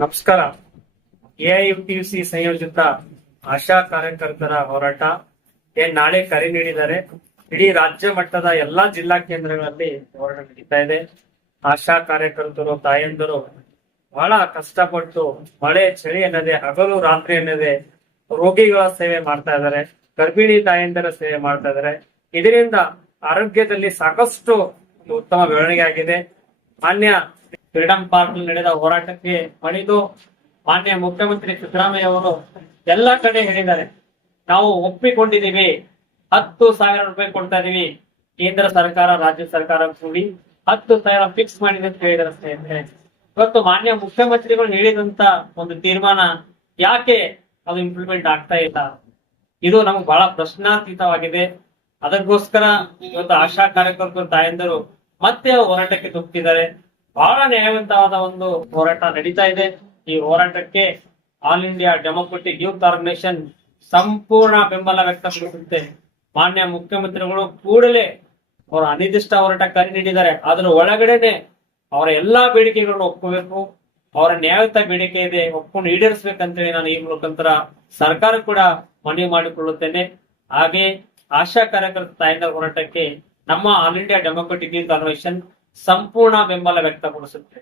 ನಮಸ್ಕಾರ. ಎಐಯುಟಿಯುಸಿ ಸಂಯೋಜಿತ ಆಶಾ ಕಾರ್ಯಕರ್ತರ ಹೋರಾಟ. ಏನ್ ನಾಳೆ ಕರೆ ನೀಡಿದ್ದಾರೆ. ಇಡೀ ರಾಜ್ಯ ಮಟ್ಟದ ಎಲ್ಲಾ ಜಿಲ್ಲಾ ಕೇಂದ್ರಗಳಲ್ಲಿ ಹೋರಾಟ ನಡೀತಾ ಇದೆ. ಆಶಾ ಕಾರ್ಯಕರ್ತರು, ತಾಯಂದಿರು ಬಹಳ ಕಷ್ಟಪಟ್ಟು ಮಳೆ, ಚಳಿ ಎನ್ನದೆ ಹಗಲು, ರಾತ್ರಿ ಎನ್ನದೆ ರೋಗಿಗಳ ಸೇವೆ ಮಾಡ್ತಾ ಇದ್ದಾರೆ. ಗರ್ಭಿಣಿ ತಾಯಂದರ ಸೇವೆ ಮಾಡ್ತಾ ಇದ್ದಾರೆ. ಇದರಿಂದ ಆರೋಗ್ಯದಲ್ಲಿ ಸಾಕಷ್ಟು ಉತ್ತಮ ಬೆಳವಣಿಗೆ ಆಗಿದೆ. ಮಾನ್ಯ ಫ್ರೀಡಂ ಪಾರ್ಕ್ ನಡೆದ ಹೋರಾಟಕ್ಕೆ ಮಣಿದು ಮಾನ್ಯ ಮುಖ್ಯಮಂತ್ರಿ ಸಿದ್ದರಾಮಯ್ಯ ಅವರು ಎಲ್ಲ ಕಡೆ ಹೇಳಿದ್ದಾರೆ. ನಾವು ಒಪ್ಪಿಕೊಂಡಿದ್ದೀವಿ. ಹತ್ತು ಸಾವಿರ ರೂಪಾಯಿ ಕೊಡ್ತಾ ಇದೀವಿ. ಕೇಂದ್ರ ಸರ್ಕಾರ, ರಾಜ್ಯ ಸರ್ಕಾರ ಕೂಡಿ ಹತ್ತು ಸಾವಿರ ಫಿಕ್ಸ್ ಮಾಡಿದೆ ಅಂತ ಹೇಳಿದಾರೆ ಸ್ನೇಹಿತರೆ ಇವತ್ತು ಮಾನ್ಯ ಮುಖ್ಯಮಂತ್ರಿಗಳು ಹೇಳಿದಂತ ಒಂದು ತೀರ್ಮಾನ ಯಾಕೆ ಅದು ಇಂಪ್ಲಿಮೆಂಟ್ ಆಗ್ತಾ ಇಲ್ಲ? ಇದು ನಮ್ಗೆ ಬಹಳ ಪ್ರಶ್ನಾತೀತವಾಗಿದೆ. ಅದಕ್ಕೋಸ್ಕರ ಇವತ್ತು ಆಶಾ ಕಾರ್ಯಕರ್ತರು ತಾಯಂದರು ಮತ್ತೆ ಹೋರಾಟಕ್ಕೆ ತುಪ್ಪಿದ್ದಾರೆ ಬಹಳ ನ್ಯಾಯವಂತವಾದ ಒಂದು ಹೋರಾಟ ನಡೀತಾ ಇದೆ. ಈ ಹೋರಾಟಕ್ಕೆ all India democratic youth organisation ಸಂಪೂರ್ಣ ಬೆಂಬಲ ವ್ಯಕ್ತಪಡಿಸುತ್ತೆ. ಮಾನ್ಯ ಮುಖ್ಯಮಂತ್ರಿಗಳು ಕೂಡಲೇ ಅವರ ಅನಿರ್ದಿಷ್ಟ ಹೋರಾಟ ಕರೆ ನೀಡಿದ್ದಾರೆ. ಅದರ ಒಳಗಡೆನೆ ಅವರ ಎಲ್ಲಾ ಬೇಡಿಕೆಗಳನ್ನು ಒಪ್ಪಬೇಕು ಅವರ ನ್ಯಾಯಯುತ ಬೇಡಿಕೆ ಇದೆ. ಒಪ್ಕೊಂಡು ಈಡೇರಿಸಬೇಕಂತೇಳಿ ನಾನು ಈ ಮುಖಾಂತರ ಸರ್ಕಾರ ಕೂಡ ಮನವಿ ಮಾಡಿಕೊಳ್ಳುತ್ತೇನೆ. ಹಾಗೆ ಆಶಾ ಕಾರ್ಯಕರ್ತ ಹೋರಾಟಕ್ಕೆ ನಮ್ಮ all India democratic youth organisation ಸಂಪೂರ್ಣ ಬೆಂಬಲ ವ್ಯಕ್ತಪಡಿಸುತ್ತೆ